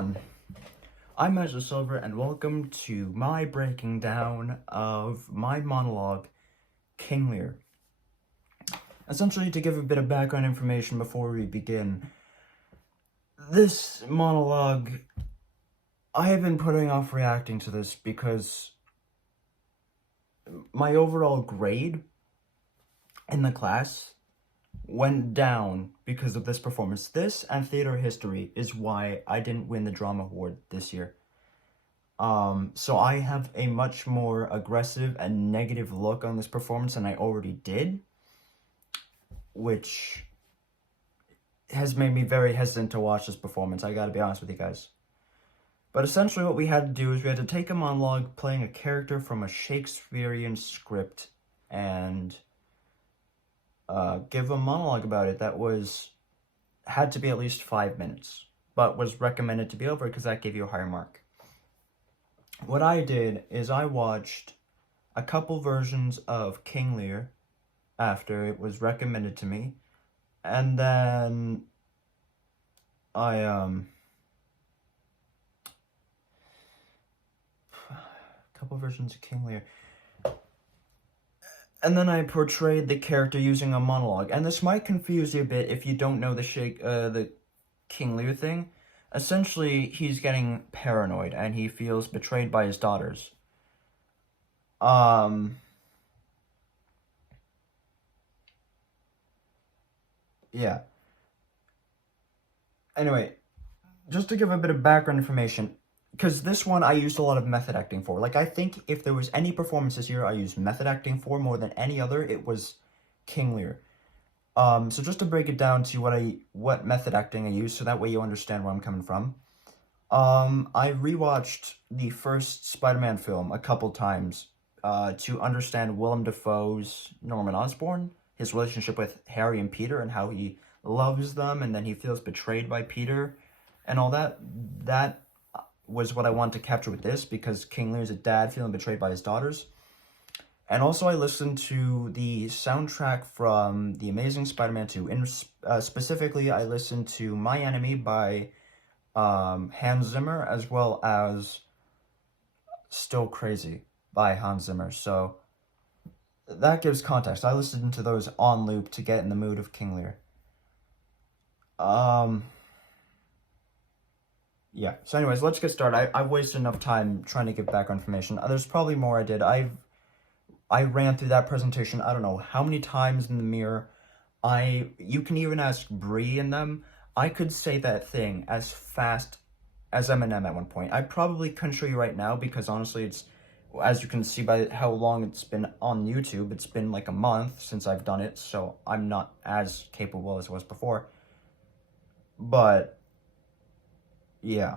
everyone, I'm Ezra Silver and welcome to my breaking down of my monologue, King Lear. Essentially, to give a bit of background information before we begin, this monologue, I have been putting off reacting to this because my overall grade in the class went down because of this performance. This and theater history is why I didn't win the drama award this year. So I have a much more aggressive and negative look on this performance than I already did, which has made me very hesitant to watch this performance, I gotta be honest with you guys. But essentially what we had to do is we had to take a monologue playing a character from a Shakespearean script and give a monologue about it that had to be at least 5 minutes, but was recommended to be over because that gave you a higher mark. What I did is I watched a couple versions of King Lear after it was recommended to me, and then I couple versions of King Lear. And then I portrayed the character using a monologue. And this might confuse you a bit if you don't know the King Lear thing. Essentially, he's getting paranoid and he feels betrayed by his daughters. Yeah. Anyway, just to give a bit of background information, because this one I used a lot of method acting for. Like, I think if there was any performance this year I used method acting for more than any other, it was King Lear. So just to break it down to what method acting I used, so that way you understand where I'm coming from. I rewatched the first Spider-Man film a couple times to understand Willem Dafoe's Norman Osborn, his relationship with Harry and Peter, and how he loves them, and then he feels betrayed by Peter, and all that. That was what I wanted to capture with this, because King Lear's a dad feeling betrayed by his daughters. And also I listened to the soundtrack from The Amazing Spider-Man 2. Specifically, I listened to My Enemy by Hans Zimmer, as well as Still Crazy by Hans Zimmer. So that gives context. I listened to those on loop to get in the mood of King Lear. Yeah, so anyways, let's get started. I've wasted enough time trying to give background information. There's probably more I did. I ran through that presentation, I don't know how many times in the mirror. You can even ask Bree in them. I could say that thing as fast as Eminem at one point. I probably couldn't show you right now because honestly it's, as you can see by how long it's been on YouTube, it's been like a month since I've done it, so I'm not as capable as I was before. But yeah,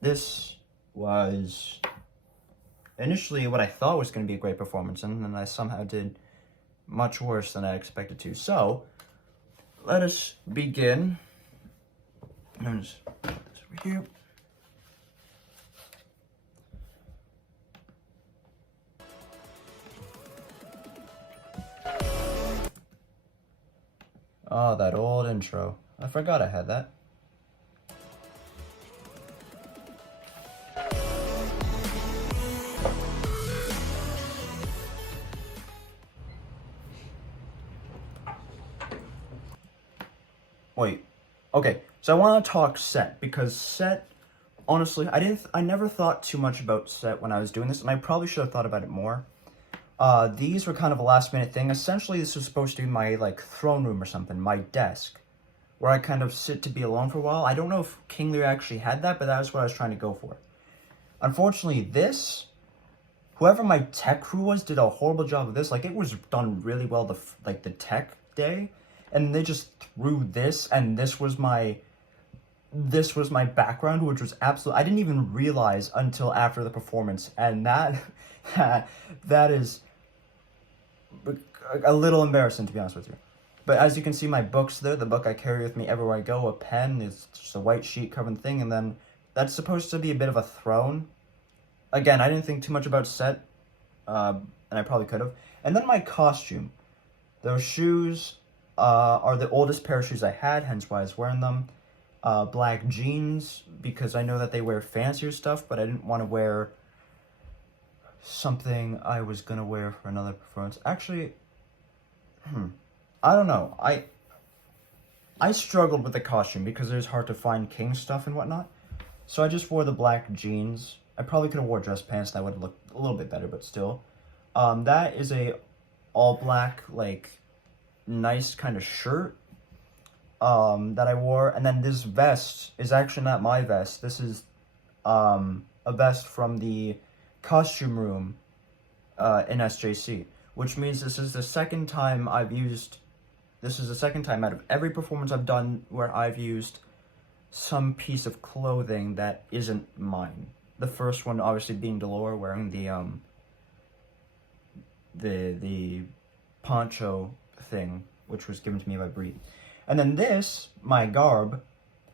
this was initially what I thought was going to be a great performance, and then I somehow did much worse than I expected to. So, let us begin. I'm just put this over here. Oh, that old intro. I forgot I had that. Wait, okay, so I want to talk set, because set, honestly, I never thought too much about set when I was doing this, and I probably should have thought about it more. These were kind of a last minute thing. Essentially, this was supposed to be my, like, throne room or something, my desk, where I kind of sit to be alone for a while. I don't know if King Lear actually had that, but that was what I was trying to go for. Unfortunately, whoever my tech crew was did a horrible job of this. Like, it was done really well, the tech day, and they just threw this, and this was my background, which was I didn't even realize until after the performance, and that is a little embarrassing, to be honest with you. But as you can see, my book's there, the book I carry with me everywhere I go, a pen, is just a white sheet covering the thing, and then that's supposed to be a bit of a throne. Again, I didn't think too much about set, and I probably could have. And then my costume. Those shoes are the oldest pair of shoes I had, hence why I was wearing them. black jeans, because I know that they wear fancier stuff, but I didn't want to wear something I was gonna wear for another performance. Actually, I don't know. I struggled with the costume because it was hard to find king stuff and whatnot. So I just wore the black jeans. I probably could have wore dress pants, that would look a little bit better, but still. That is a all black, like, nice kind of shirt that I wore. And then this vest is actually not my vest. This is a vest from the costume room in SJC, which means this is the second time out of every performance I've done where I've used some piece of clothing that isn't mine. The first one obviously being Delore wearing the poncho thing, which was given to me by Bree. And then this, my garb,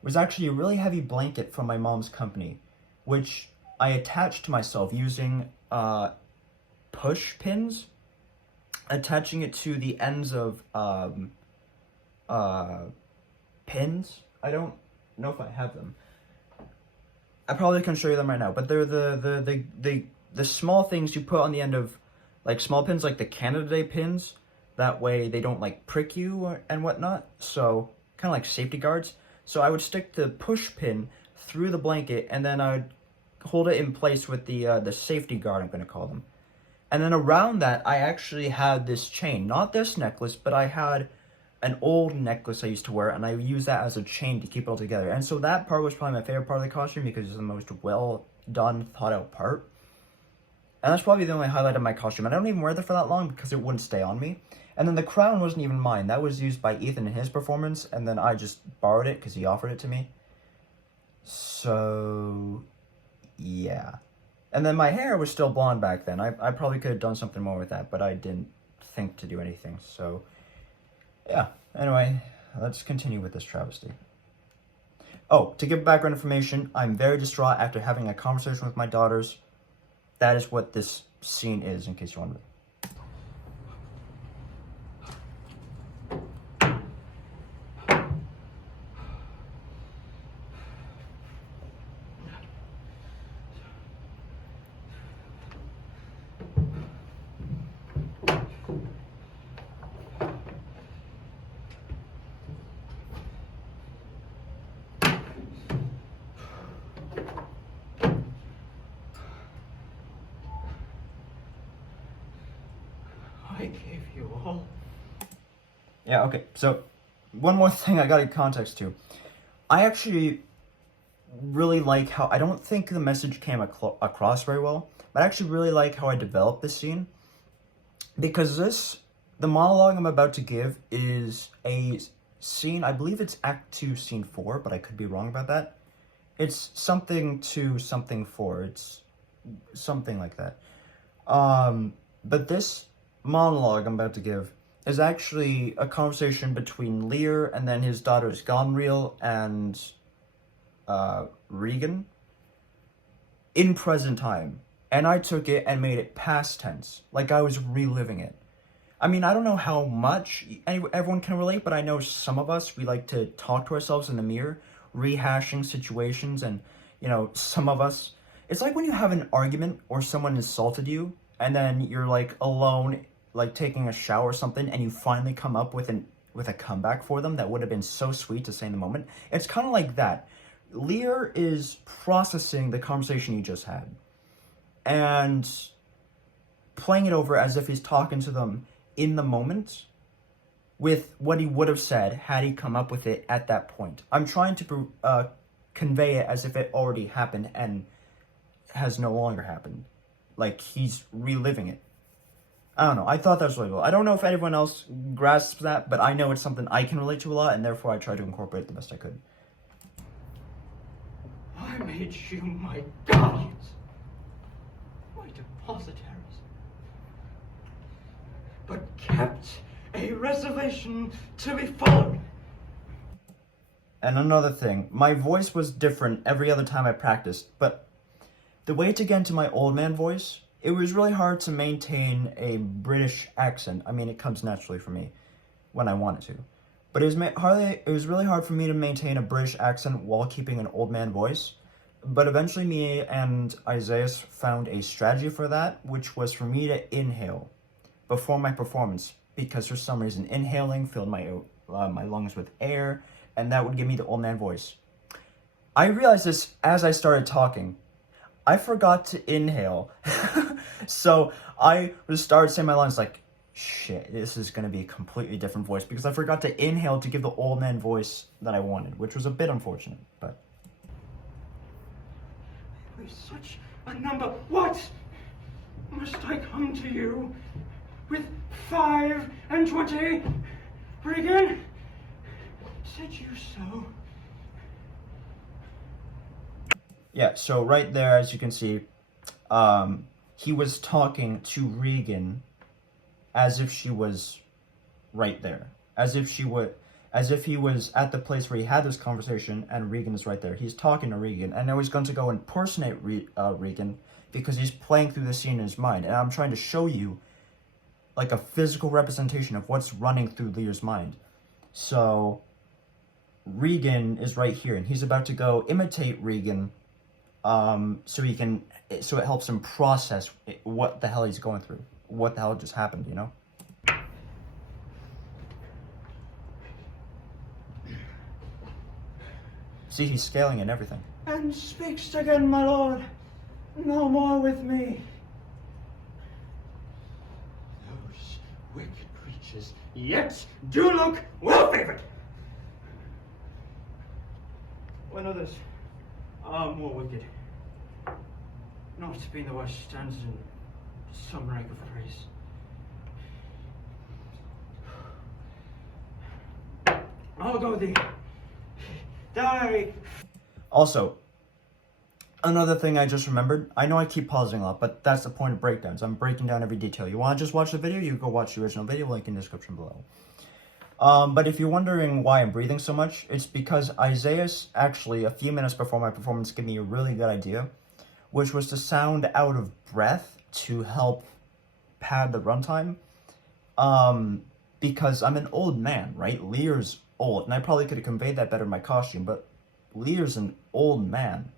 was actually a really heavy blanket from my mom's company, which I attached to myself using push pins, attaching it to the ends of pins. I don't know if I have them. I probably can show you them right now, but they're the small things you put on the end of, like, small pins, like the Canada Day pins. That way they don't, like, prick you and whatnot. So kind of like safety guards. So I would stick the push pin through the blanket, and then I'd hold it in place with the safety guard, I'm gonna call them. And then around that, I actually had this chain, not this necklace, but I had an old necklace I used to wear, and I used that as a chain to keep it all together. And so that part was probably my favorite part of the costume because it's the most well done, thought out part. And that's probably the only highlight of my costume. And I don't even wear that for that long because it wouldn't stay on me. And then the crown wasn't even mine. That was used by Ethan in his performance, and then I just borrowed it because he offered it to me. So, yeah. And then my hair was still blonde back then. I probably could have done something more with that, but I didn't think to do anything. So, yeah. Anyway, let's continue with this travesty. Oh, to give background information, I'm very distraught after having a conversation with my daughters. That is what this scene is, in case you're wondering. I gave you all. Yeah, okay, so one more thing I gotta context to. I actually really like how, I don't think the message came across very well, but I actually really like how I developed this scene. Because the monologue I'm about to give is a scene, I believe it's Act 2, Scene 4, but I could be wrong about that. It's something to something 4, it's something like that. But this monologue I'm about to give is actually a conversation between Lear and then his daughters Gonriel and Regan in present time. And I took it and made it past tense, like I was reliving it. I mean, I don't know how much everyone can relate, but I know some of us, we like to talk to ourselves in the mirror, rehashing situations, and, you know, some of us, it's like when you have an argument or someone insulted you, and then you're, like, alone, like, taking a shower or something, and you finally come up with a comeback for them that would have been so sweet to say in the moment. It's kind of like that. Lear is processing the conversation he just had and playing it over as if he's talking to them in the moment with what he would have said had he come up with it at that point. I'm trying to convey it as if it already happened and has no longer happened. Like, he's reliving it. I don't know. I thought that was really cool. I don't know if anyone else grasps that, but I know it's something I can relate to a lot, and therefore I tried to incorporate it the best I could. I made you my guardians, my depositaries, but kept a reservation to be followed. And another thing, my voice was different every other time I practiced, but the way to get into my old man voice, it was really hard to maintain a British accent. I mean, it comes naturally for me when I wanted to. But it was really hard for me to maintain a British accent while keeping an old man voice. But eventually me and Isaiah found a strategy for that, which was for me to inhale before my performance, because for some reason inhaling filled my lungs with air, and that would give me the old man voice. I realized this as I started talking. I forgot to inhale. So I would start saying my lines like, shit, this is gonna be a completely different voice, because I forgot to inhale to give the old man voice that I wanted, which was a bit unfortunate, but. With such a number, what? Must I come to you with 25? Regan? Said you so? Yeah, so right there, as you can see, he was talking to Regan as if she was right there. As if he was at the place where he had this conversation and Regan is right there. He's talking to Regan, and now he's going to go impersonate Regan because he's playing through the scene in his mind. And I'm trying to show you like a physical representation of what's running through Lear's mind. So Regan is right here, and he's about to go imitate Regan, so it helps him process what the hell he's going through, what the hell just happened, you know? See, he's scaling and everything. And speaks again, my lord. No more with me. Those wicked creatures yet do look well favored. When others are more wicked, not being the worst stands in some rank of praise. I'll go thee. Die. Also, another thing I just remembered, I know I keep pausing a lot, but that's the point of breakdowns. I'm breaking down every detail. You want to just watch the video, you go watch the original video, link in the description below. But if you're wondering why I'm breathing so much, it's because Isaiah actually, a few minutes before my performance, gave me a really good idea, which was to sound out of breath to help pad the runtime. Because I'm an old man, right? Lear's old, and I probably could have conveyed that better in my costume, but Lear's an old man.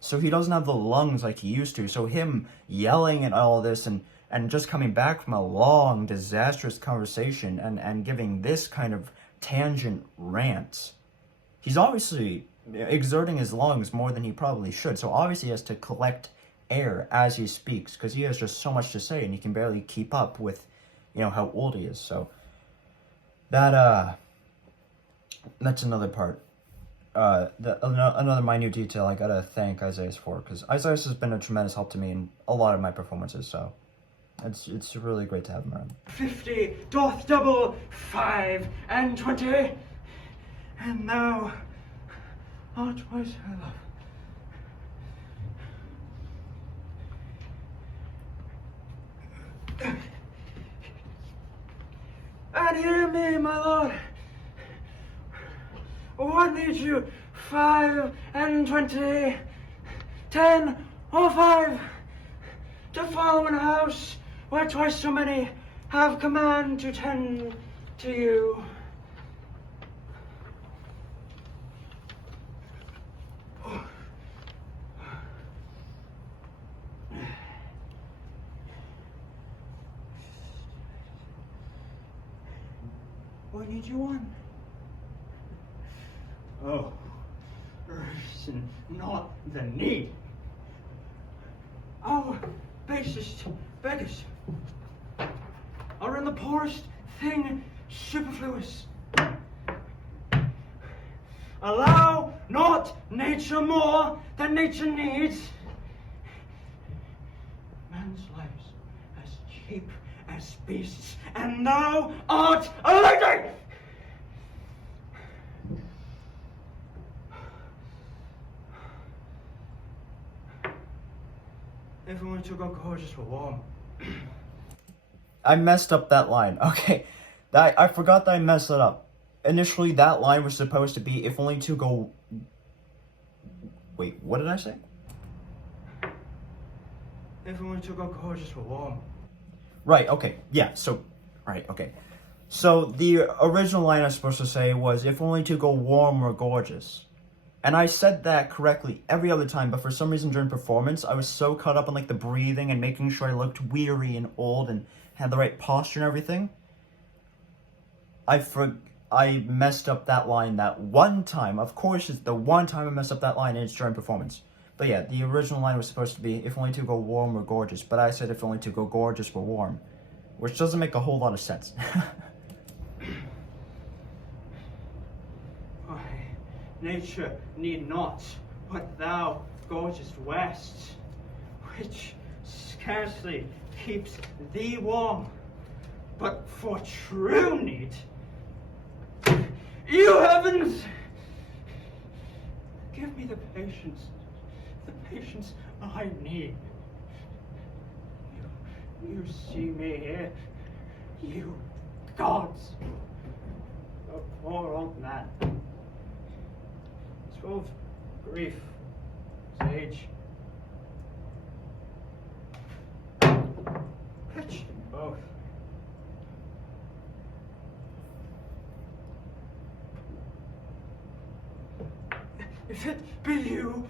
So he doesn't have the lungs like he used to. So him yelling and all this and just coming back from a long, disastrous conversation and giving this kind of tangent rant, he's obviously exerting his lungs more than he probably should. So obviously he has to collect air as he speaks, because he has just so much to say and he can barely keep up with, you know, how old he is. So that's another part. Another minute detail I gotta thank Isaiah for, because Isaiah has been a tremendous help to me in a lot of my performances, so it's really great to have him around. 50 doth double 25, and thou art twice her love. And hear me, my lord. What need you? 25, 10 or 5, to follow in a house where twice so many have command to tend to you. What need you want? Oh, reason, not the need. Our basest beggars are in the poorest thing superfluous. Allow not nature more than nature needs. Man's lives as cheap as beasts, and thou art a lady! Everyone took out gorgeous for warm. I messed up that line. Okay, I forgot that I messed it up. Initially, that line was supposed to be, if only to go... Wait, what did I say? Everyone took out gorgeous for warm. Right, okay, yeah, so... Right, okay. So the original line I was supposed to say was, if only to go warm or gorgeous. And I said that correctly every other time, but for some reason during performance, I was so caught up on like the breathing and making sure I looked weary and old and had the right posture and everything. I messed up that line that one time. Of course, it's the one time I messed up that line, and it's during performance. But yeah, the original line was supposed to be, if only to go warm or gorgeous, but I said if only to go gorgeous or warm, which doesn't make a whole lot of sense. Why, nature need not, but thou, gorgeous west, which scarcely keeps thee warm, but for true need, you heavens, give me the patience I need. You see me here, you gods, a poor old man, full of grief, his age, pitched in both. If it be you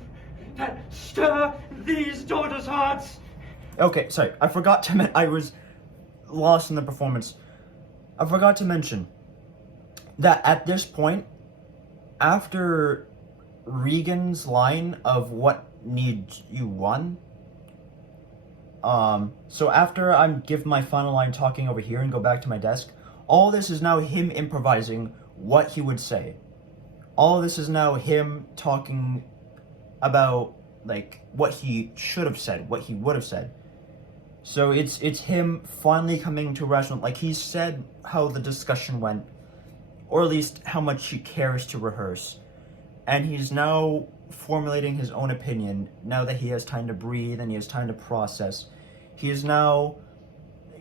that stir these daughters' hearts. Okay, sorry, I forgot to I was lost in the performance. I forgot to mention that at this point, after Regan's line of what needs you won, so after I give my final line talking over here and go back to my desk, all this is now him improvising what he would say. All this is now him talking about like what he should have said, what he would have said. So it's him finally coming to rational, like he said how the discussion went, or at least how much he cares to rehearse. And he's now formulating his own opinion now that he has time to breathe and he has time to process. He is now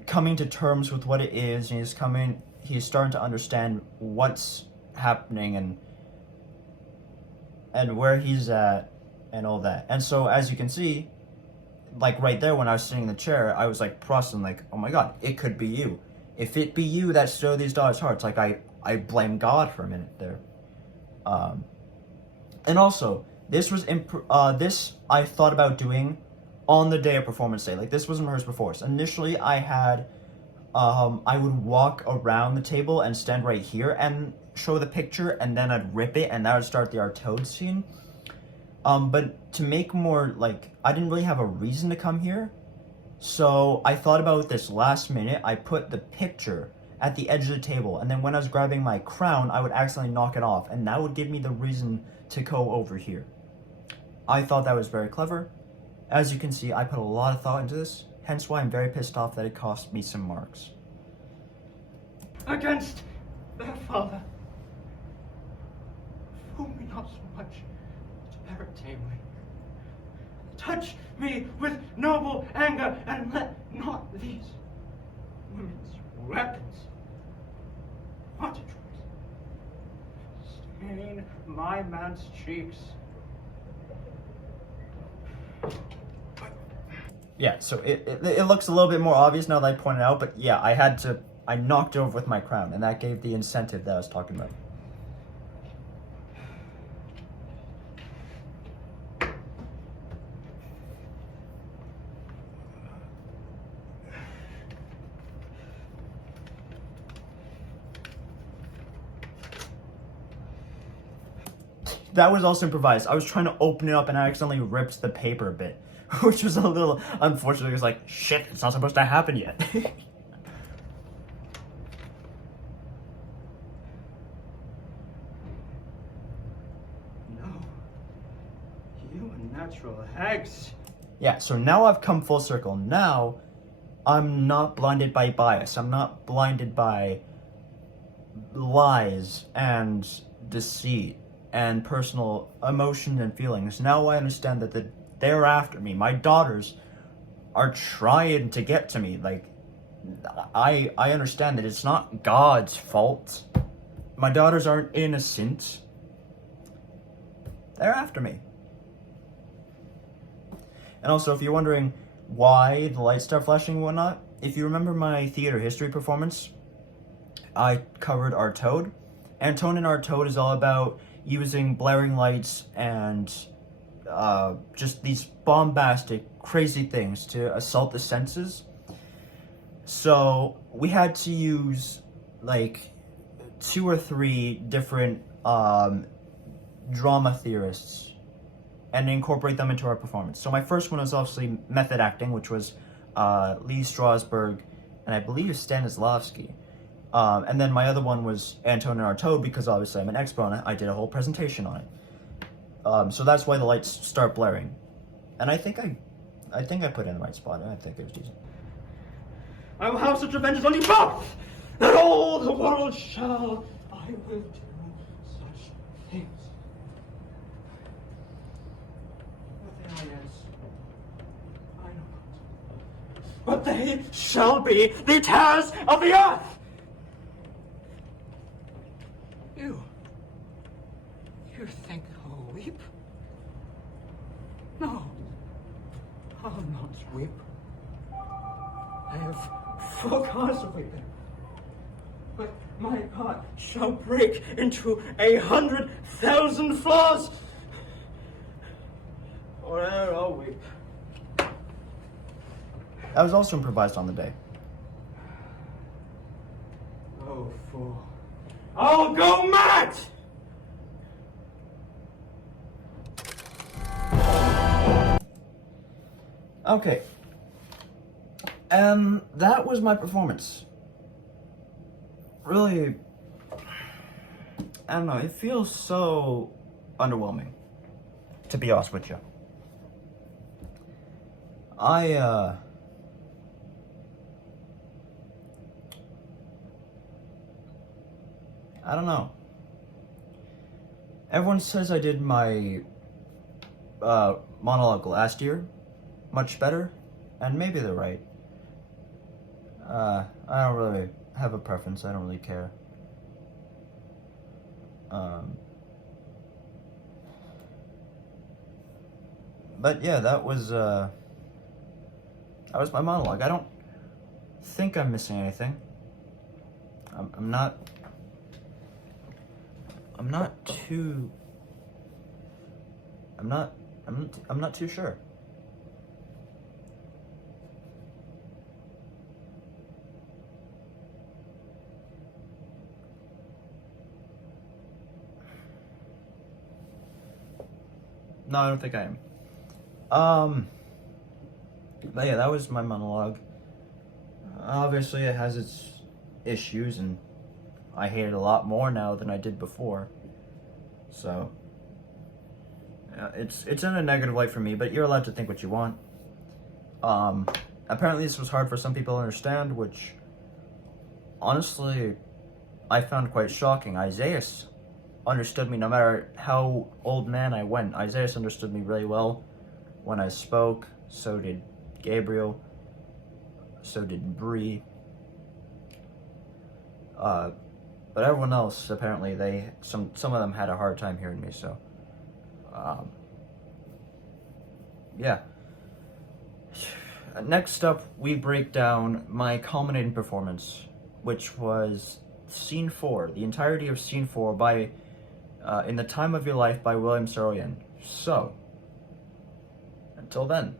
coming to terms with what it is, and he's starting to understand what's happening and where he's at and all that. And so as you can see, like right there when I was sitting in the chair, I was like processing like, oh my god, it could be you. If it be you that stole these daughters' hearts, like I blame God for a minute there. And also, this was this I thought about doing on the day of performance day. Like this wasn't rehearsed before. So initially I had I would walk around the table and stand right here and show the picture, and then I'd rip it, and that would start the Artaud scene. But to make more, like, I didn't really have a reason to come here, so I thought about this last minute. I put the picture at the edge of the table, and then when I was grabbing my crown, I would accidentally knock it off, and that would give me the reason to go over here. I thought that was very clever. As you can see, I put a lot of thought into this, hence why I'm very pissed off that it cost me some marks. Against their father, fool me not so much to bear it tamely. Touch me with noble anger, and let not these women's weapons, what a choice, stain my man's cheeks. Yeah, so it looks a little bit more obvious now that I pointed out, but yeah, I knocked it over with my crown, and that gave the incentive that I was talking about. That was also improvised. I was trying to open it up and I accidentally ripped the paper a bit, which was a little unfortunate. It was like, shit, it's not supposed to happen yet. No, you unnatural hags. Yeah, so now I've come full circle. Now, I'm not blinded by bias. I'm not blinded by lies and deceit and personal emotions and feelings. Now I understand that they're after me. My daughters are trying to get to me. Like, I understand that it's not God's fault. My daughters aren't innocent. They're after me. And also, if you're wondering why the lights start flashing and whatnot, if you remember my theater history performance, I covered Our Toad. Antonin Our Toad is all about using blaring lights and just these bombastic, crazy things to assault the senses. So we had to use like 2 or 3 different drama theorists and incorporate them into our performance. So my first one was obviously method acting, which was Lee Strasberg and I believe Stanislavski. And then my other one was Antonin Our Toad, because obviously I'm an expert on it. I did a whole presentation on it. So that's why the lights start blaring. And I think I put it in the right spot. I think it was decent. I will have such revenge on you both, that all the world shall. I will do such things. What they are, yes, I know not. But they shall be the terrors of the earth. You think I'll weep? No, I'll not weep. I have full cause of weeping. But my heart shall break into 100,000 flaws, or I'll weep. That was also improvised on the day. Oh, fool. I'll go mad! Okay. That was my performance. Really, I don't know, it feels so underwhelming, to be honest with you. I don't know. Everyone says I did my monologue last year much better, and maybe they're right. I don't really have a preference. I don't really care. But yeah, that was my monologue. I don't think I'm missing anything. I'm not too sure. No, I don't think I am. But yeah, that was my monologue. Obviously, it has its issues, and I hate it a lot more now than I did before. So, it's in a negative light for me, but you're allowed to think what you want. Apparently this was hard for some people to understand, which, honestly, I found quite shocking. Isaias understood me no matter how old man I went. Isaias understood me really well when I spoke. So did Gabriel. So did Bree. But everyone else, apparently, some of them had a hard time hearing me, so, yeah. Next up, we break down my culminating performance, which was Scene 4, the entirety of Scene 4 by, In the Time of Your Life by William Saroyan. So, until then,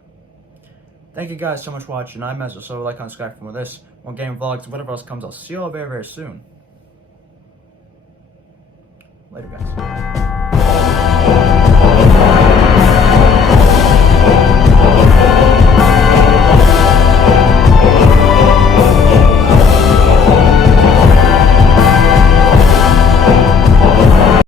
thank you guys so much for watching. I'm Ezra, so like on subscribe for more of this, more game vlogs, whatever else comes. I'll see you all very, very soon. Later, guys.